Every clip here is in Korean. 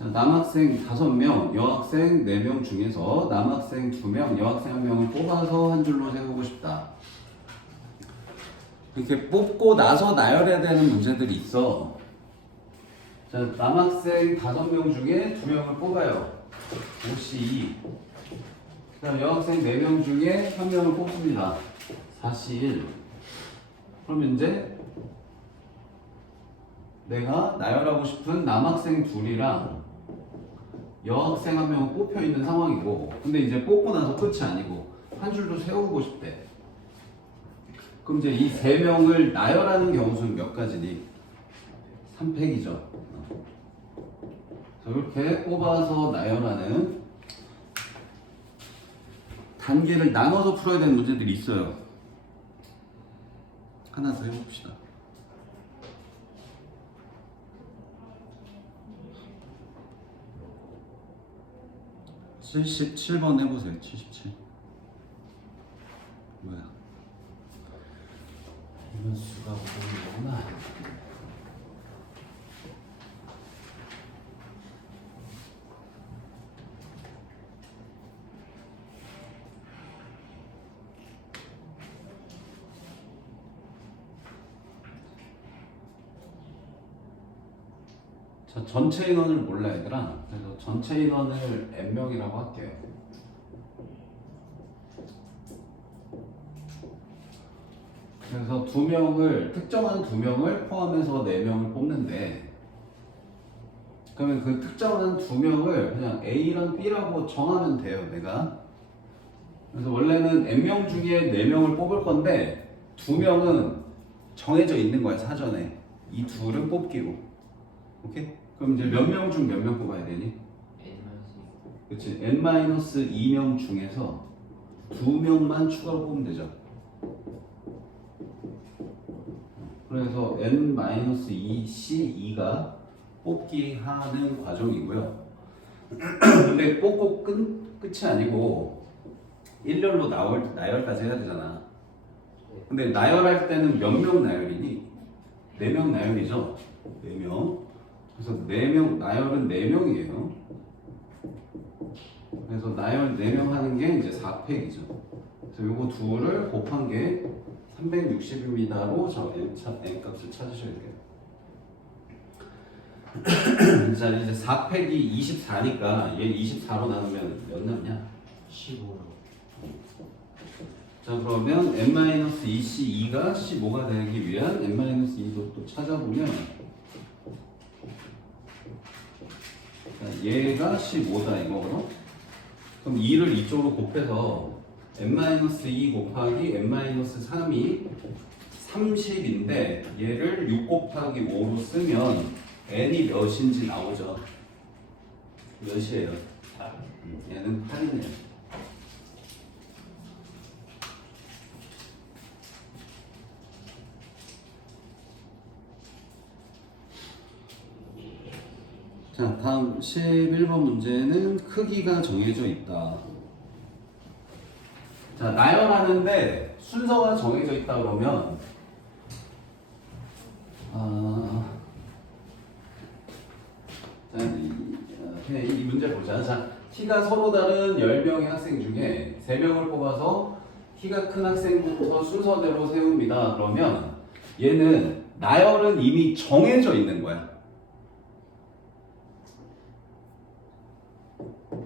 자, 남학생 5명, 여학생 4명 중에서 남학생 2명, 여학생 1명을 뽑아서 한 줄로 세우고 싶다. 이렇게 뽑고 나서 나열해야 되는 문제들이 있어. 자, 남학생 5명 중에 2명을 뽑아요. 5C2. 그 다음 여학생 4명 중에 1명을 뽑습니다. 4C1. 그럼 이제 내가 나열하고 싶은 남학생 2이랑 여학생 1명은 뽑혀 있는 상황이고, 근데 이제 뽑고 나서 끝이 아니고 한 줄도 세우고 싶대. 그럼 이제 이 3명을 나열하는 경우 수는 몇 가지니? 3팩이죠. 이렇게 뽑아서 나열하는 단계를 나눠서 풀어야 되는 문제들이 있어요. 하나 더 해봅시다. 77번 해보세요. 77. 뭐야? 이번 수가 보이는 거구나. 자, 전체 인원을 몰라 얘들아. 그래서 전체 인원을 n명이라고 할게요. 그래서 특정한 2명을 포함해서 4명을 뽑는데, 그러면 그 특정한 2명을 그냥 A랑 B라고 정하면 돼요, 내가. 그래서 원래는 n명 중에 4명을 뽑을 건데 2명은 정해져 있는 거야, 사전에. 이 둘은 뽑기로. 오케이? 그럼 이제 몇 명 중 몇 명 뽑아야 되니? 그치, n-2명 중에서 2명만 추가로 뽑으면 되죠. 그래서 n-2c2가 뽑기 하는 과정이고요. 근데 뽑고 끝이 아니고 일렬로 나열까지 해야 되잖아. 근데 나열할 때는 몇 명 나열이니? 4명 나열이죠. 4명. 그래서 4명, 나열은 4명이에요. 그래서 나열 4명 하는 게 이제 4팩이죠. 그래서 요거 둘을 곱한 게 360입니다로 저 n 값을 찾으셔야 돼요. 자, 이제 4팩이 24니까 얘 24로 나누면 몇 남냐? 15로. 자, 그러면 n-2c2가 15가 되기 위한 n-2도 또 찾아보면, 자, 얘가 15다 이거거든? 그럼 2를 이쪽으로 곱해서 n-2 곱하기 n-3이 30인데 얘를 6 곱하기 5로 쓰면 n이 몇인지 나오죠. 몇이에요? 8. 얘는 8이네요. 자, 다음 11번 문제는 크기가 정해져 있다. 자, 나열하는데 순서가 정해져 있다 그러면 자, 이 문제 보자. 자, 키가 서로 다른 10명의 학생 중에 3명을 뽑아서 키가 큰 학생부터 순서대로 세웁니다. 그러면 얘는 나열은 이미 정해져 있는 거야.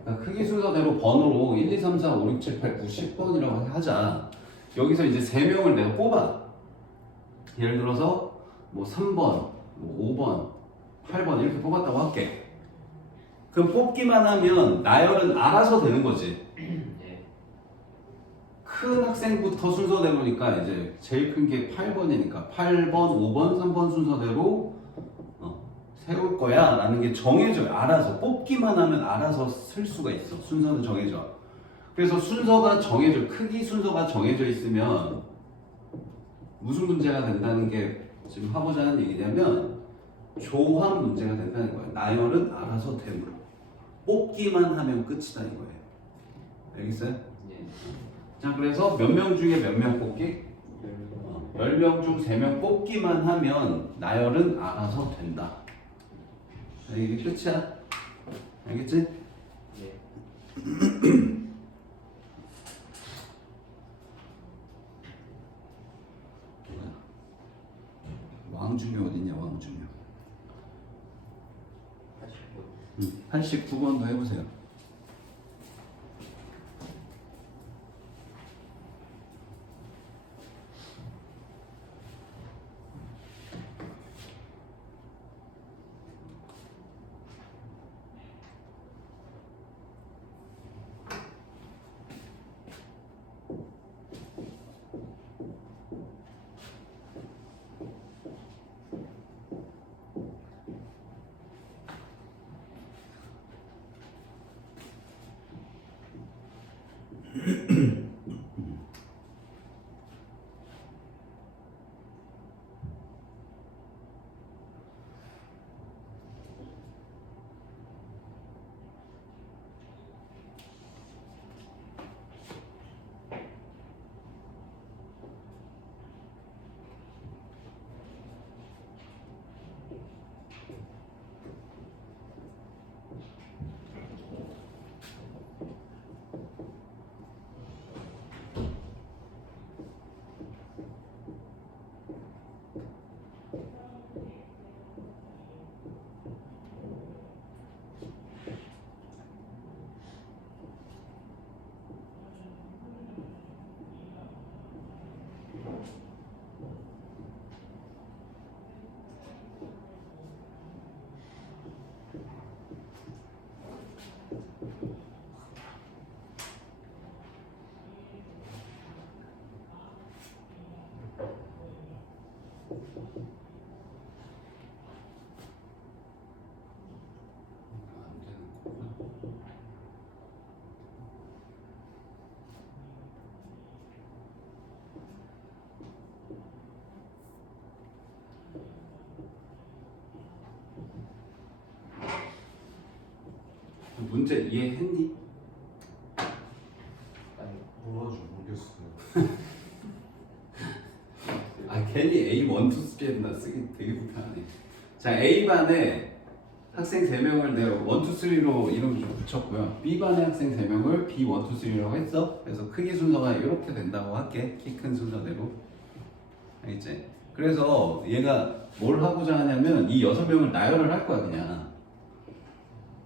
그러니까 크기 순서대로 번호로 1, 2, 3, 4, 5, 6, 7, 8, 9, 10번이라고 하자. 여기서 이제 3명을 내가 뽑아. 예를 들어서 뭐 3번, 뭐 5번, 8번 이렇게 뽑았다고 할게. 그럼 뽑기만 하면 나열은 알아서 되는 거지. 네. 큰 학생부터 순서대로니까 이제 제일 큰 게 8번이니까 8번, 5번, 3번 순서대로 세울 거야 라는 게 정해져요. 알아서 뽑기만 하면 알아서 쓸 수가 있어. 순서는 정해져. 그래서 순서가 정해져, 크기 순서가 정해져 있으면 무슨 문제가 된다는 게 지금 하고자 하는 얘기냐면 조합 문제가 된다는 거예요. 나열은 알아서 되므로 뽑기만 하면 끝이다 이거예요. 알겠어요? 네. 자, 그래서 몇 명 중에 몇 명 뽑기? 10명 중 3명 뽑기만 하면 나열은 알아서 된다. 자, 이게 끝이야. 알겠지? 네. 왕중요 어딨냐 왕중요. 89. 89번도 해보세요. 문제 이해했니? 아니 물어줘 모르겠어요. 아 괜히 A 1, 2, 3에다 쓰기 되게 불편하네. 자 A반에 학생 3명을 내가 1, 2, 3로 이름 좀 붙였고요. B반에 학생 3명을 B 1, 2, 3라고 했어. 그래서 크기 순서가 이렇게 된다고 할게. 키 큰 순서대로. 알겠지? 그래서 얘가 뭘 하고자 하냐면 이 6명을 나열을 할 거야 그냥.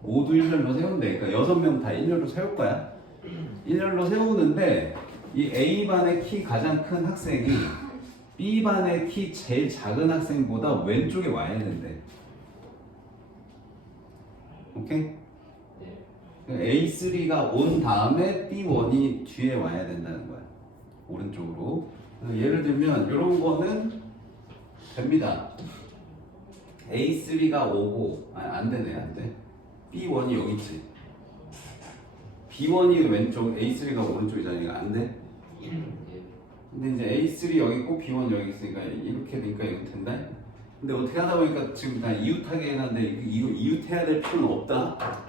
모두 일렬로 세운대. 그러니까 6명 다 일렬로 세울 거야. 일렬로 세우는데 이 A반의 키 가장 큰 학생이 B반의 키 제일 작은 학생보다 왼쪽에 와야 된대. 오케이? 네. A3가 온 다음에 B1이 뒤에 와야 된다는 거야. 오른쪽으로. 예를 들면 이런 거는 됩니다. A3가 오고 안 되네 안 돼. B1이 여기 있지. B1이 왼쪽, A3가 오른쪽이잖아. 이거 안 돼. 예. 근데 이제 A3 여기 있고 B1 여기 있으니까 이렇게 되니까 이거 된다. 근데 어떻게 하다 보니까 지금 다 이웃하게 해놨는데 이거 이웃해야 될 필요는 없다.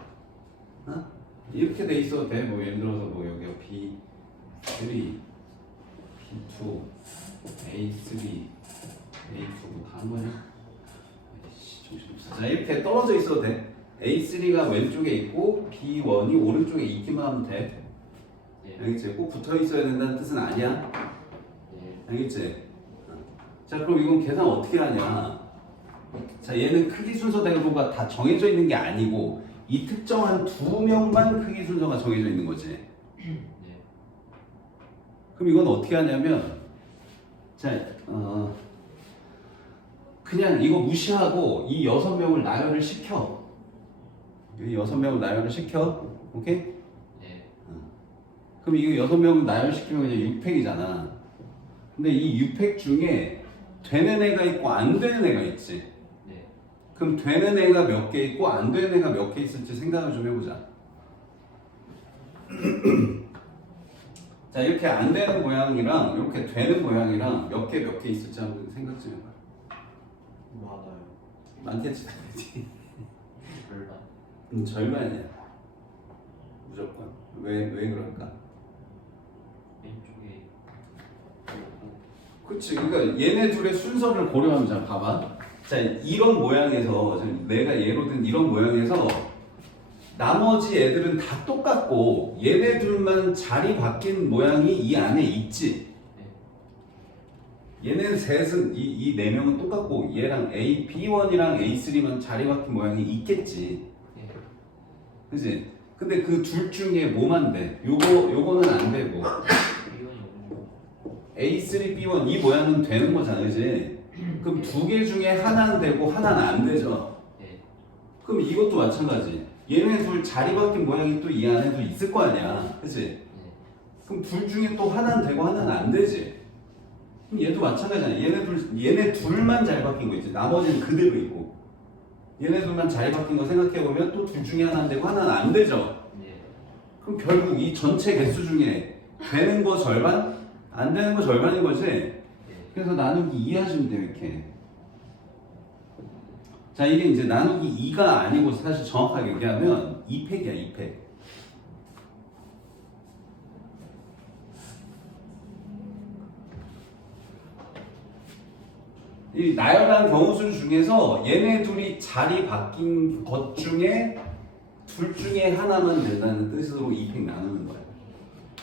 어? 이렇게 돼 있어도 돼. 뭐 예를 들어서 뭐 여기가 B3, B2, A3, A2 뭐 다른 거냐? 아이씨 정신없어. 자 이렇게 떨어져 있어도 돼. A3가 왼쪽에 있고 B1이 오른쪽에 있기만 하면 돼. 예. 알겠지? 꼭 붙어 있어야 된다는 뜻은 아니야. 예. 알겠지? 자 그럼 이건 계산 어떻게 하냐? 자 얘는 크기 순서대로가 다 정해져 있는 게 아니고 이 특정한 2명만 크기 순서가 정해져 있는 거지. 예. 그럼 이건 어떻게 하냐면 자 그냥 이거 무시하고 이 6명을 나열을 시켜. 이 6명을 나열을 시켜. 오케이? 예. 그럼 이거 6명을 나열시키면 그냥 6팩이잖아. 근데 이 6팩 중에 되는 애가 있고 안 되는 애가 있지. 네. 그럼 되는 애가 몇 개 있고 안 되는 애가 몇 개 있을지 생각을 좀 해보자. 자 이렇게 안 되는 모양이랑 이렇게 되는 모양이랑 몇 개 있을지 한번 생각 좀 해봐. 많아요. 많겠지. 별반. 절반이야. 무조건. 왜 그럴까? 왼쪽에 그치. 그러니까 얘네 둘의 순서를 고려하면 자 봐봐. 자 이런 모양에서 내가 예로 든 이런 모양에서 나머지 애들은 다 똑같고 얘네 둘만 자리 바뀐 모양이 이 안에 있지. 얘네 셋은 이 네 명은 똑같고 얘랑 B1이랑 A3만 자리 바뀐 모양이 있겠지. 예. 그지? 근데 그 둘 중에 뭐만 돼? 요거는 안 되고 A3, B1 이 모양은 되는 거잖아, 그지? 그럼 두 개 중에 하나는 되고 하나는 안 되죠. 예. 그럼 이것도 마찬가지. 얘네 둘 자리 바뀐 모양이 또 이 안에도 있을 거 아니야, 그지? 예. 그럼 둘 중에 또 하나는 되고 하나는 안 되지. 그럼 얘도 마찬가지잖아. 얘네 둘만 자리 바뀐 거 있지. 나머지는 그대로 있고. 얘네 둘만 자리 바뀐 거 생각해 보면 또 둘 중에 하나는 되고 하나는 안 되죠. 예. 그럼 결국 이 전체 개수 중에 되는 거 절반, 안 되는 거 절반인 거지. 예. 그래서 나누기 2 하시면 돼요, 이렇게. 자, 이게 이제 나누기 2가 아니고 사실 정확하게 얘기하면 2팩이야, 2팩. 이 나열한 경우수 중에서 얘네 둘이 자리 바뀐 것 중에 둘 중에 하나만 된다는 뜻으로 2팩 나누는 거예요.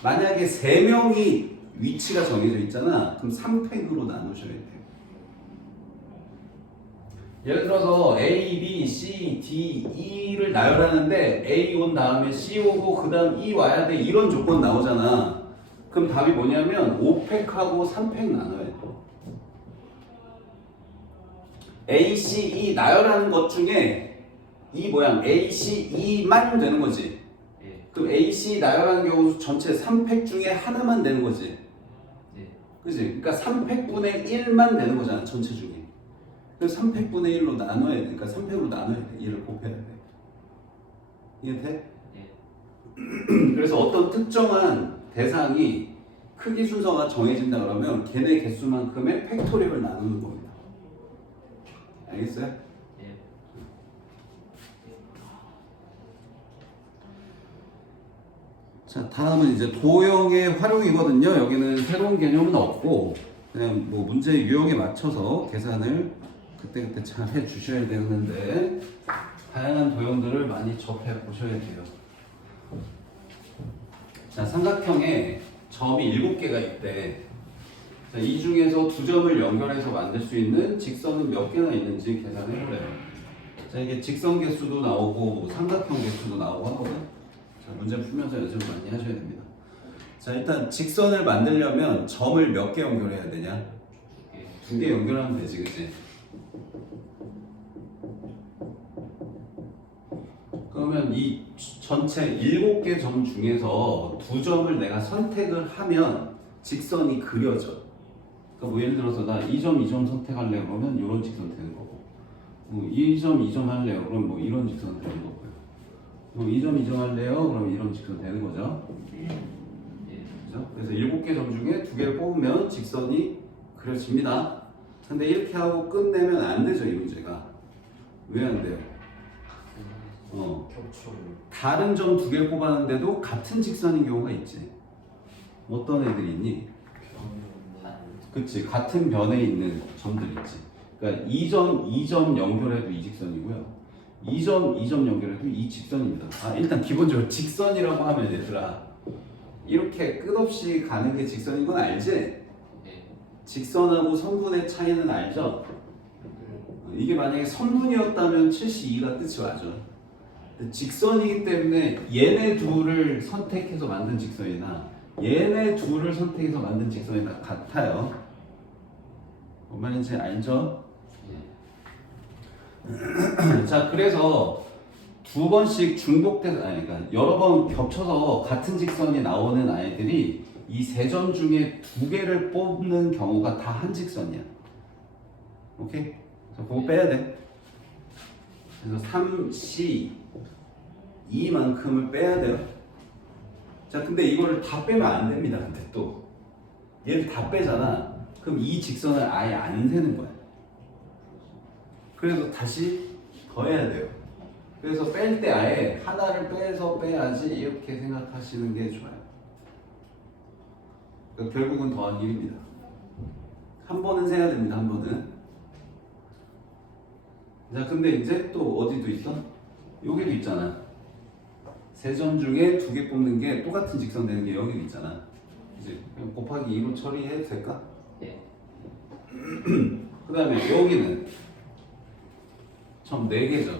만약에 3명이 위치가 정해져 있잖아. 그럼 3팩으로 나누셔야 돼요. 예를 들어서 A, B, C, D, E를 나열하는데 A 온 다음에 C 오고 그 다음 E 와야 돼. 이런 조건 나오잖아. 그럼 답이 뭐냐면 5팩하고 3팩 나눠야 돼. A, C, E 나열하는 것 중에 이 모양 A, C, E만 되는 거지. 예. 그럼 A, C 나열하는 경우 전체 3팩 중에 하나만 되는 거지. 예. 그지? 그러니까 3팩분의 1만 되는 거잖아, 전체 중에. 그래서 3팩분의 1로 나눠야 돼. 그러니까 3팩으로 나눠야 돼. 얘를 곱해야 돼. 이해돼? 예. 그래서 어떤 특정한 대상이 크기 순서가 정해진다 그러면 걔네 개수만큼의 팩토리얼을 나누는 겁니다. 알겠어요? 예. 자, 다음은 이제 도형의 활용이거든요. 여기는 새로운 개념은 없고 그냥 뭐 문제 유형에 맞춰서 계산을 그때그때 잘 해주셔야 되는데 다양한 도형들을 많이 접해 보셔야 돼요. 자, 삼각형에 점이 7개가 있대. 자, 이 중에서 두 점을 연결해서 만들 수 있는 직선은 몇 개나 있는지 계산해 보래요. 자, 이게 직선 개수도 나오고 뭐 삼각형 개수도 나오고 하거든. 자, 문제 풀면서 연습을 많이 하셔야 됩니다. 자, 일단 직선을 만들려면 점을 몇 개 연결해야 되냐? 예. 2개 연결하면 되지, 그치? 그러면 이 전체 7개 점 중에서 두 점을 내가 선택을 하면 직선이 그려져. 그러니까 뭐 예를 들어서 나 이 점, 이 점 선택할래 그러면 이런 직선 되는 거고, 뭐 이 점, 이 점 할래요 그럼 뭐 이런 직선 되는 거고요. 뭐 이 점, 이 점 할래요 그럼 이런 직선 되는 거죠. 예. 그죠? 그래서 7개 점 중에 2개를 뽑으면 직선이 그려집니다. 근데 이렇게 하고 끝내면 안 되죠, 이 문제가. 왜 안 돼요? 겹쳐. 다른 점 2개 뽑았는데도 같은 직선인 경우가 있지. 어떤 애들이 있니? 그치, 같은 변에 있는 점들 있지. 그러니까 2점, 2점 연결해도 이 직선이고요. 2점, 2점 연결해도 이 직선입니다. 아, 일단 기본적으로 직선이라고 하면 얘들아, 이렇게 끝없이 가는 게 직선인 건 알지? 예. 직선하고 선분의 차이는 알죠? 이게 만약에 선분이었다면 72가 뜻이 맞아. 근데 직선이기 때문에 얘네 둘을 선택해서 만든 직선이나 얘네 둘을 선택해서 만든 직선이나 같아요. 뭔 말인지 알죠? 예. 자, 그래서 두 번씩 중복돼서, 아니, 그러니까 여러 번 겹쳐서 같은 직선이 나오는 아이들이 이 세 점 중에 2개를 뽑는 경우가 다 한 직선이야. 오케이? 자, 그거 빼야 돼. 그래서 3, C, 2만큼을 빼야 돼요. 자, 근데 이거를 다 빼면 안 됩니다. 근데 또 얘를 다 빼잖아. 그럼 이 직선을 아예 안 세는 거야. 그래서 다시 더해야 돼요. 그래서 뺄 때 아예 하나를 빼서 빼야지 이렇게 생각하시는 게 좋아요. 그러니까 결국은 더한 1입니다. 한 번은 세야 됩니다. 한 번은. 자, 근데 이제 또 어디도 있어? 여기도 있잖아. 세 점 중에 두 개 뽑는 게 똑같은 직선 되는 게 여기 있잖아. 이제 그냥 곱하기 2로 처리해도 될까? 네. 그 다음에 여기는 점 4개죠.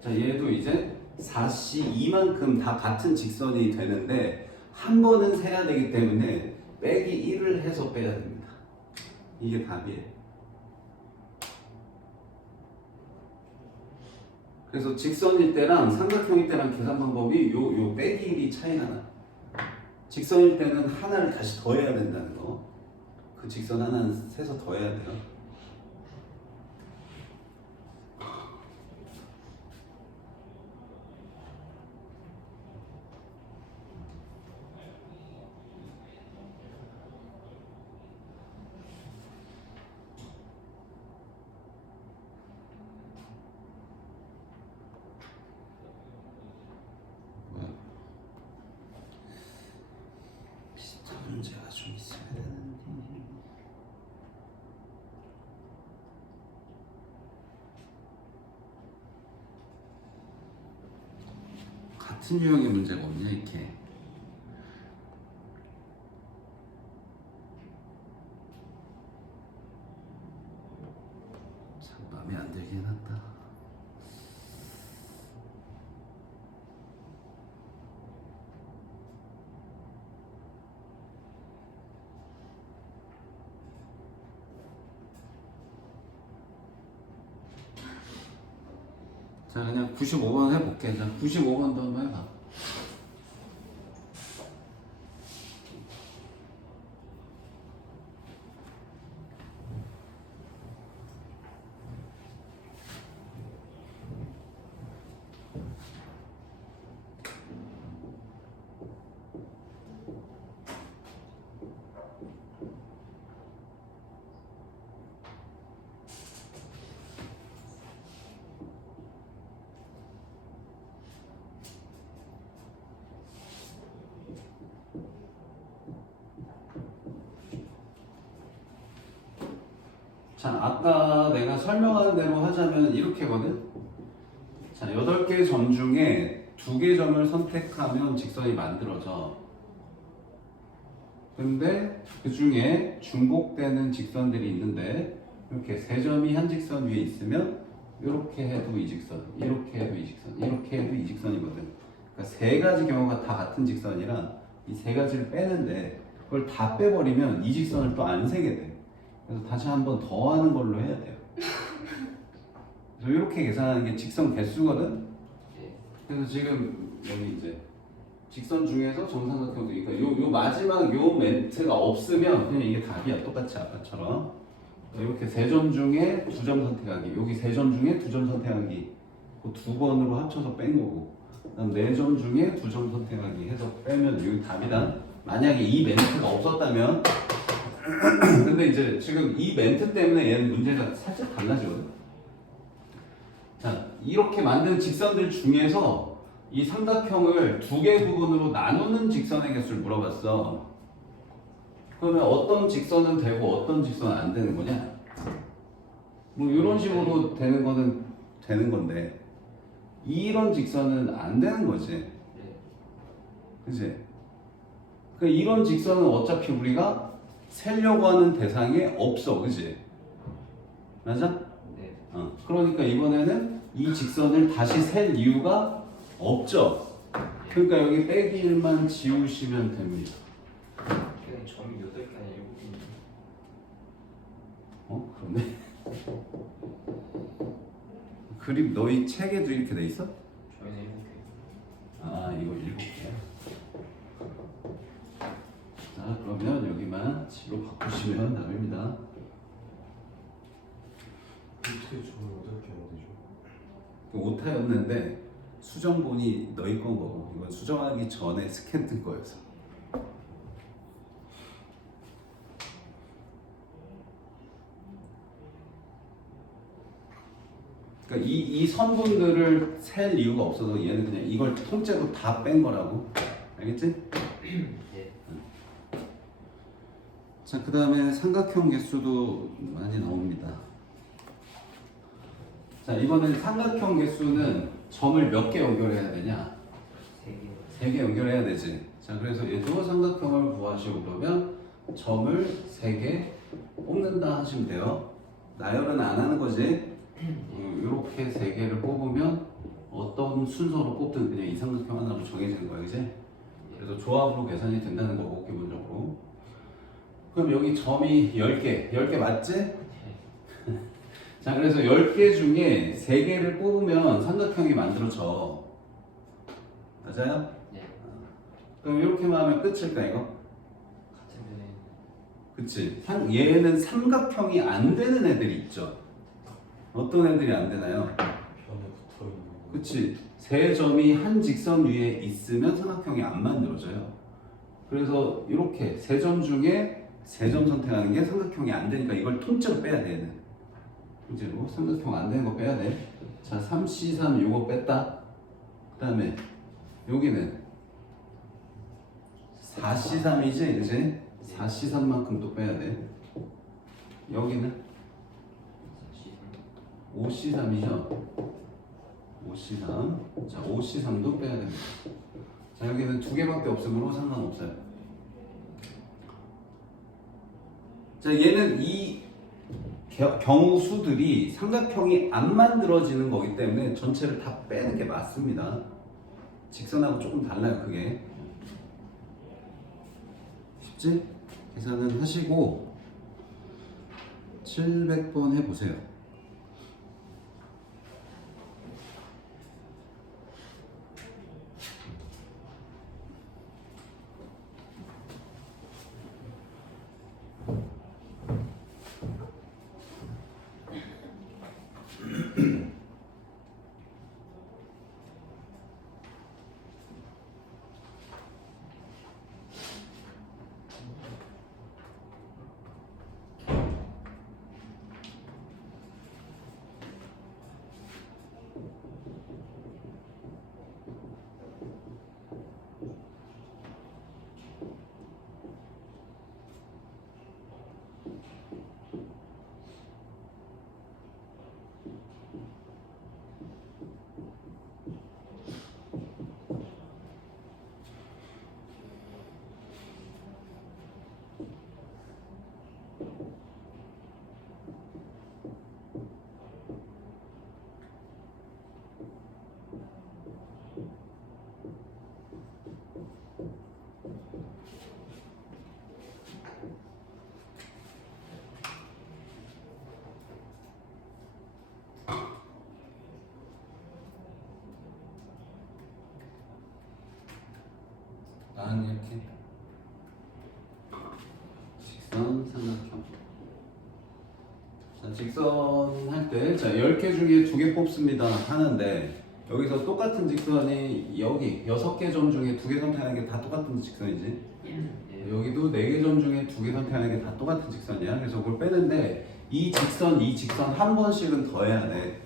자, 얘도 이제 4C 이만큼 다 같은 직선이 되는데 한 번은 세야 되기 때문에 빼기 1을 해서 빼야 됩니다. 이게 답이에요. 그래서 직선일 때랑 삼각형일 때랑 계산 방법이 요 빼기 1이 차이가 나. 직선일 때는 하나를 다시 더해야 된다는 거. 그 직선 하나는 세서 더해야 돼요. 비슷한 문제가 좀 있어야 되는데. 같은 유형의 문제가 없냐 이렇게. 참 마음에 안 들긴 한다. 자, 그냥 95번 해볼게. 자, 95번도 한번 해봐. 자, 아까 내가 설명한 대로 하자면 이렇게거든. 자, 8개 점 중에 2개 점을 선택하면 직선이 만들어져. 근데 그 중에 중복되는 직선들이 있는데 이렇게 3점이 한 직선 위에 있으면 이렇게 해도 이 직선, 이렇게 해도 이 직선, 이렇게 해도 이 직선이거든. 그러니까 3가지 경우가 다 같은 직선이라 이 3가지를 빼는데 그걸 다 빼버리면 이 직선을 또 안 세게 돼. 그래서 다시 한번 더 하는 걸로 해야 돼요. 그래서 이렇게 계산하는 게 직선 개수거든. 그래서 지금 여기 이제 직선 중에서 정삼각형도 있고 요 마지막 요 멘트가 없으면 그냥 이게 답이야. 똑같이 아까처럼 이렇게 3점 중에 2점 선택하기, 여기 3점 중에 2점 선택하기, 그 2번으로 합쳐서 뺀 거고, 그다음 4점 중에 2점 선택하기 해서 빼면 여기 답이다. 만약에 이 멘트가 없었다면 근데 이제 지금 이 멘트 때문에 얘는 문제가 살짝 달라지거든. 자, 이렇게 만든 직선들 중에서 이 삼각형을 2개 부분으로 나누는 직선의 개수를 물어봤어. 그러면 어떤 직선은 되고 어떤 직선은 안 되는 거냐? 뭐 이런 식으로 되는 거는 되는 건데 이런 직선은 안 되는 거지. 그치? 그 이런 직선은 어차피 우리가 세려고 하는 대상에 없어, 그치? 맞아? 네. 그러니까 이번에는 이 직선을 다시 셀 이유가 없죠. 그러니까 여기 빼기 1만 지우시면 됩니다. 그냥 점이 8개 아니라 7개. 그러네. 그림 너희 책에도 이렇게 돼 있어? 저희는 7개. 아, 이거 7개. 자, 그러면 여기만 지로 바꾸시면 답입니다. 어떻게 저는 8개 안 되죠? 그 오타였는데 수정본이 너희 건 거고 이건 수정하기 전에 스캔 뜬 거여서. 그러니까 이 선분들을 셀 이유가 없어서 얘는 그냥 이걸 통째로 다 뺀 거라고. 알겠지? 네. 자, 그 다음에 삼각형 개수도 많이 나옵니다. 자, 이번엔 삼각형 개수는 점을 몇 개 연결해야 되냐? 세 개. 3개 연결해야 되지. 자, 그래서 얘도 삼각형을 구하시고 그러면 점을 3개 뽑는다 하시면 돼요. 나열은 안 하는 거지. 이렇게 3개를 뽑으면 어떤 순서로 뽑든 그냥 이 삼각형 하나로 정해지는 거야, 그지? 그래서 조합으로 계산이 된다는 거고, 기본적으로. 그럼 여기 점이 10개 맞지? 자, 그래서 10개 중에 3개를 뽑으면 삼각형이 만들어져. 맞아요? 네. 그럼 이렇게만 하면 끝일까, 이거? 같은 면에 그치? 얘는 삼각형이 안 되는 애들이 있죠. 어떤 애들이 안 되나요? 변에 붙어 있는 거. 그치? 세 점이 한 직선 위에 있으면 삼각형이 안 만들어져요. 그래서 이렇게 세 점 중에 세 점 선택하는 게 삼각형이 안 되니까 이걸 통째로 빼야 돼, 얘는. 통째로 삼각형 안 되는 거 빼야 돼. 자, 3C3 요거 뺐다. 그 다음에 여기는 4C3이지, 그치? 4C3만큼 또 빼야 돼. 여기는 5C3이죠? 5C3. 자, 5C3도 빼야 됩니다. 자, 여기는 2개밖에 없으므로 상관없어요. 자, 얘는 이 경우 수들이 삼각형이 안 만들어지는 거기 때문에 전체를 다 빼는 게 맞습니다. 직선하고 조금 달라요, 그게. 쉽지? 계산은 하시고 700번 해보세요. 난 이렇게 직선 삼각형. 자, 직선 할 때, 자, 10개 중에 2개 뽑습니다 하는데 여기서 똑같은 직선이 여기 6개 점 중에 2개 선택하는 게 다 똑같은 직선이지. 여기도 4개 점 중에 2개 선택하는 게 다 똑같은 직선이야. 그래서 그걸 빼는데 이 직선 한 번씩은 더해야 돼.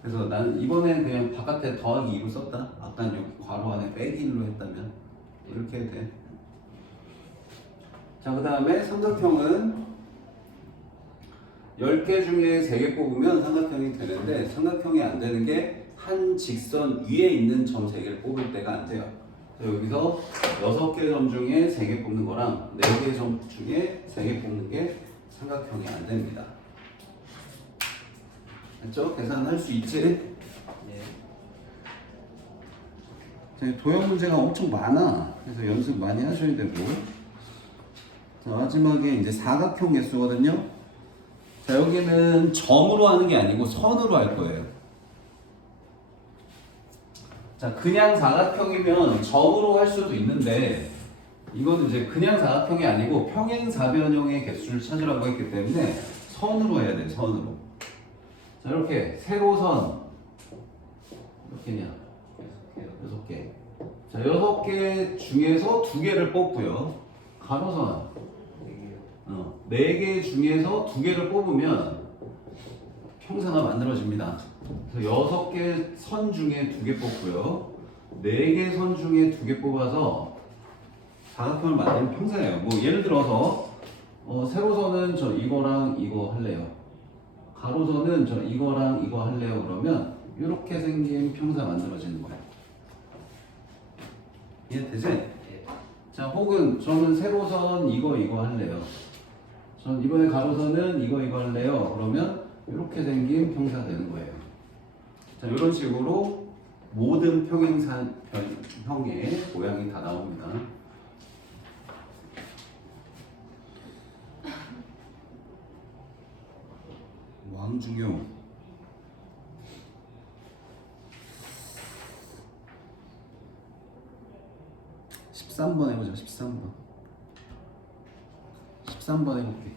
그래서 난 이번엔 그냥 바깥에 더하기 2로 썼다. 아까 여기 괄호 안에 빼기 1로 했다면 이렇게 해도 돼. 자, 그 다음에 삼각형은 10개 중에 3개 뽑으면 삼각형이 되는데 삼각형이 안 되는 게 한 직선 위에 있는 점 3개를 뽑을 때가 안 돼요. 여기서 6개 점 중에 3개 뽑는 거랑 4개 점 중에 3개 뽑는 게 삼각형이 안 됩니다. 됐죠? 계산할 수 있지? 네. 도형 문제가 엄청 많아. 그래서 연습 많이 하셔야 되고. 자, 마지막에 이제 사각형 개수거든요. 자, 여기는 점으로 하는 게 아니고 선으로 할 거예요. 자, 그냥 사각형이면 점으로 할 수도 있는데 이거는 이제 그냥 사각형이 아니고 평행사변형의 개수를 찾으라고 했기 때문에 선으로 해야 돼, 선으로. 자, 이렇게 세로선 몇 개냐? 6개. 자, 6개 중에서 2개를 뽑고요. 가로선 4개 중에서 2개를 뽑으면 평사가 만들어집니다. 그래서 6개 선 중에 2개 뽑고요. 4개 선 중에 2개 뽑아서 사각형을 만드는 평사예요. 뭐 예를 들어서 세로선은 저 이거랑 이거 할래요. 가로선은 저 이거랑 이거 할래요. 그러면 이렇게 생긴 평사 만들어지는 거예요. 이해되지? 예. 자, 혹은 저는 세로선 이거 할래요. 전 이번에 가로선은 이거 할래요. 그러면 이렇게 생긴 평사가 되는 거예요. 자, 이런 식으로 모든 형의 모양이 다 나옵니다. 왕중요 13번 해보자. 13번 해볼게.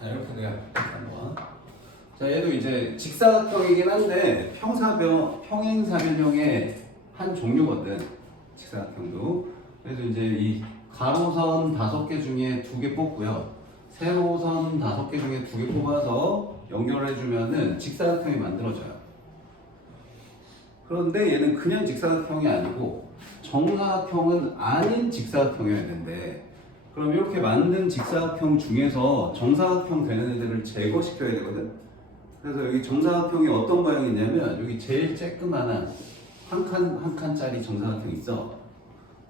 자, 이렇게 돼요. 한번. 자, 얘도 이제 직사각형이긴 한데 평행사변형의 한 종류거든. 직사각형도. 그래서 이제 이 가로선 5개 중에 2개 뽑고요. 세로선 5개 중에 2개 뽑아서 연결해주면은 직사각형이 만들어져요. 그런데 얘는 그냥 직사각형이 아니고 정사각형은 아닌 직사각형이어야 되는데, 그럼 이렇게 만든 직사각형 중에서 정사각형 되는 애들을 제거시켜야 되거든. 그래서 여기 정사각형이 어떤 모양이 있냐면 여기 제일 쬐끄만한 한 칸짜리 정사각형 있어.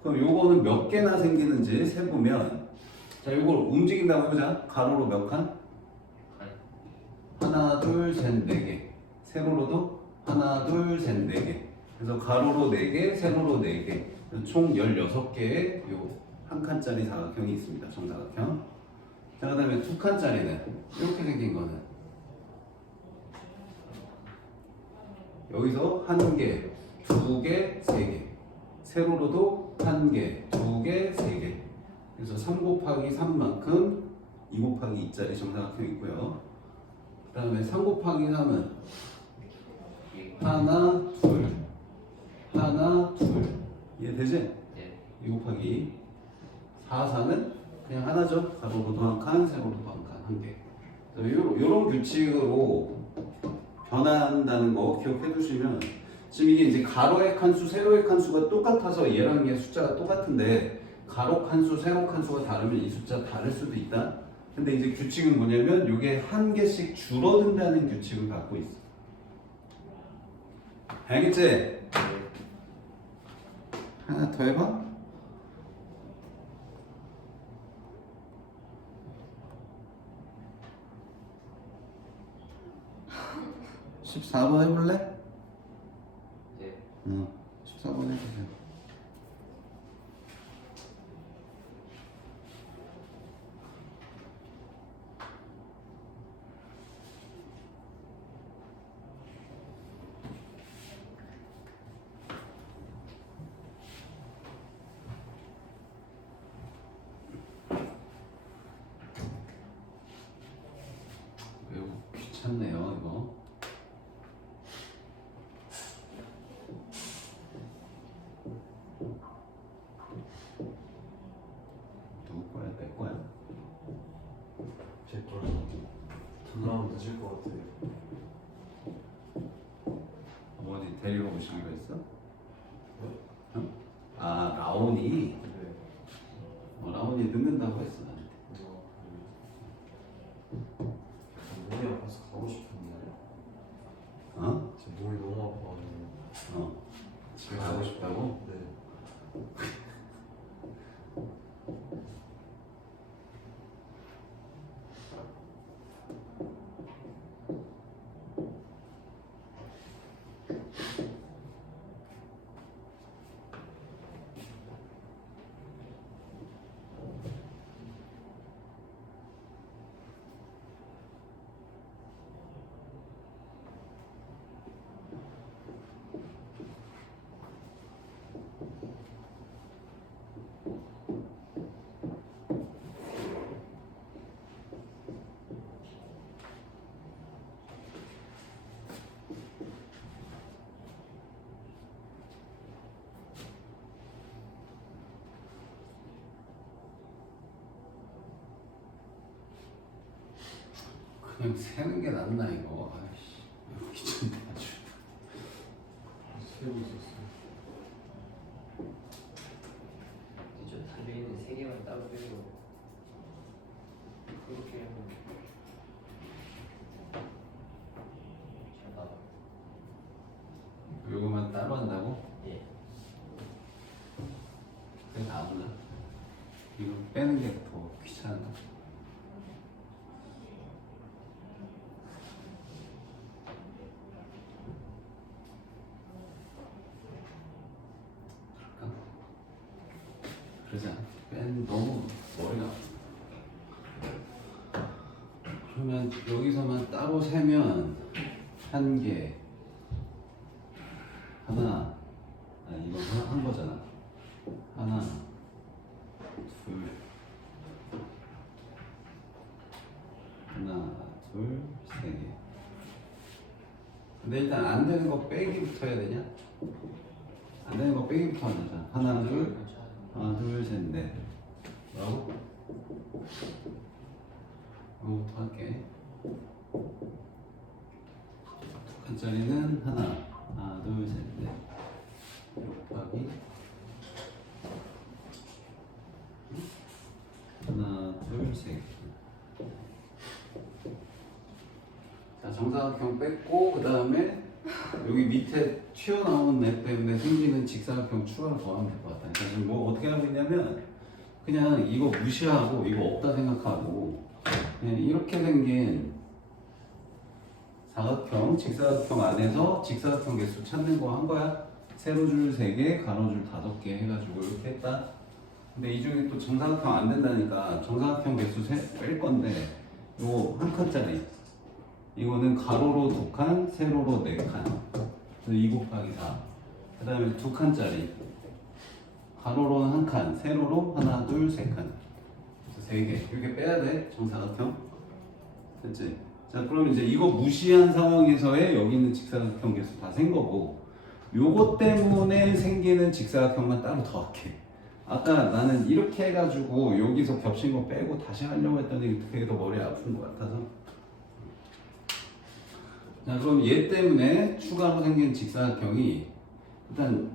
그럼 요거는 몇 개나 생기는지 세보면, 자, 요걸 움직인다고 해보자. 가로로 몇 칸? 하나, 둘, 셋, 네 개. 세로로도 하나, 둘, 셋, 네 개. 그래서 가로로 4개, 세로로 4개. 총 16개의 요 한 칸짜리 사각형이 있습니다. 정사각형. 자, 그 다음에 2칸짜리는 이렇게 생긴 거는 여기서 1개, 2개, 3개. 세로로도 1개, 2개, 3개. 그래서 3 곱하기 3만큼 2 곱하기 2짜리 정사각형이 있고요. 그 다음에 3 곱하기 3은 하나, 둘, 하나, 둘. 이해되지? 예. 2 곱하기 4, 4는 그냥 하나죠. 가로로도 한 칸, 세로로도 한 칸, 한 개. 요런 규칙으로 변한다는 거 기억해 두시면, 지금 이게 이제 가로의 칸수, 세로의 칸수가 똑같아서 얘랑 얘 숫자가 똑같은데 가로 칸수, 세로 칸수가 다르면 이 숫자 다를 수도 있다. 근데 이제 규칙은 뭐냐면 이게 한 개씩 줄어든다는 규칙을 갖고 있어. 알겠지? 하나 더 해봐. 14번 해볼래? 예. 응, 14번 해주세요. 매우 귀찮네요, 이거. 누구 거야? 내 거야? 제 거라서 전화하면 늦을 것 같아요. 어머니 데리러 오시기로 했어? 네? 응? 아, 라온이? 네. 라온이 늦는다고 했어, 나한테. 몸이 아파서 가고 싶은데 어? 지금 몸이 너무 아파가지고. 어. 집에 가고 싶다고? 네. 그냥 세는 게 낫나 이거. 아이씨, 이거 귀찮네 아주. 세고 있었어요. 저 달려있는 세 개만 따로 빼고 그렇게 하면 잘 나와. 요거만 따로 한다고? 예. 그게 나오나? 이거 빼는 게 더 귀찮나? 그럴까? 그러지 않아? 빼는 너무 머리가 아파. 그러면 여기서만 따로 세면 한 개, 하나, 이거 한 거잖아. 하나, 둘, 하나, 둘, 세 개. 근데 일단 안 되는 거 빼기부터 해야 되냐? 안 되는 거 빼기부터 하자. 하나, 둘, 하나, 둘, 셋, 넷. 뭐라고? 이거부터 할게. 두 칸짜리는 하나, 둘, 셋, 넷. 곱하기 하나, 둘, 셋. 자, 정사각형 뺐고 그 다음에 여기 밑에 튀어나온 애 때문에 생기는 직사각형 추가를 더하면 될 것 같다. 그러니까 지금 뭐 어떻게 하고 있냐면 그냥 이거 무시하고 이거 없다 생각하고 그냥 이렇게 생긴 사각형, 직사각형 안에서 직사각형 개수 찾는 거 한 거야. 세로줄 3개, 가로줄 5개 해가지고 이렇게 했다. 근데 이 중에 또 정사각형 안 된다니까 정사각형 개수 뺄 건데 요거 한 칸짜리 이거는 가로로 2칸, 세로로 4칸. 그래서 2 곱하기 4. 그 다음에 2칸짜리 가로로는 한 칸, 세로로 하나, 둘, 3칸. 그래서 3개. 이렇게 빼야 돼 정사각형. 됐지? 자, 그럼 이제 이거 무시한 상황에서의 여기 있는 직사각형 개수 다 센 거고 요거 때문에 생기는 직사각형만 따로 더 할게. 아까 나는 이렇게 해가지고 여기서 겹친 거 빼고 다시 하려고 했더니 되게 더 머리 아픈 것 같아서. 자, 그럼 얘 때문에 추가로 생긴 직사각형이 일단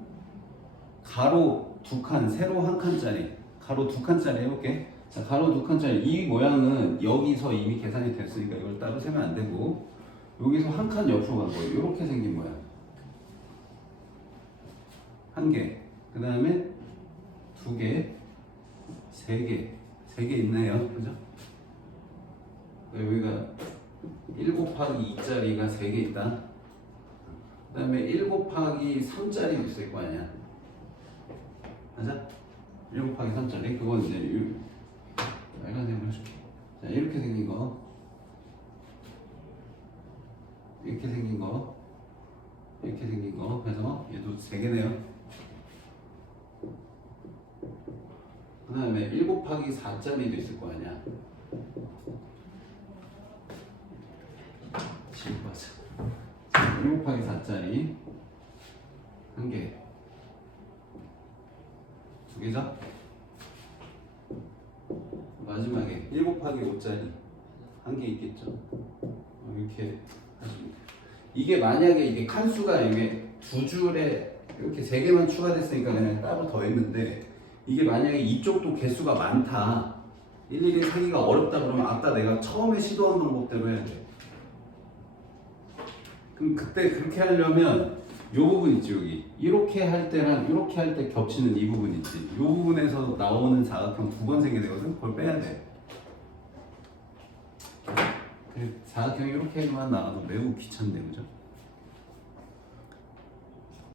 가로 2칸, 세로 1칸짜리 가로 2칸짜리 해볼게. 자, 가로 2칸짜리 이 모양은 여기서 이미 계산이 됐으니까 이걸 따로 세면 안 되고 여기서 한 칸 옆으로 간 거예요. 이렇게 생긴 모양. 한 개. 그 다음에 2개, 3개. 3개 있네요. 그죠? 여기가 1 곱하기 2짜리가 3개 있다. 그 다음에 1 곱하기 3짜리도 있을 거 아니야. 맞아? 1 곱하기 3짜리. 그건 이제 빨간색으로 해줄게. 자, 이렇게 생긴 거. 이렇게 생긴 거. 이렇게 생긴 거. 해서 얘도 3개네요. 그 다음에 1 곱하기 4짜리도 있을 거 아니야. 지금 맞아. 1 곱하기 4짜리 한 개. 2개죠? 마지막에 1 곱하기 5짜리 한 개 있겠죠? 이렇게 하시면 돼요. 이게 만약에 이게 칸수가 이게 두 줄에 이렇게 3개만 추가됐으니까 그냥 따로 더했는데 이게 만약에 이쪽도 개수가 많다 일일이 세기가 어렵다 그러면 아까 내가 처음에 시도한 방법대로 해야 돼. 그럼 그때 그렇게 하려면 요 부분 있지 여기 이렇게 할 때랑 이렇게 할 때 겹치는 이 부분 있지 이 부분에서 나오는 사각형 두 번 생기게 되거든 그걸 빼야 돼 사각형이 이렇게만 나와도 매우 귀찮네 그죠?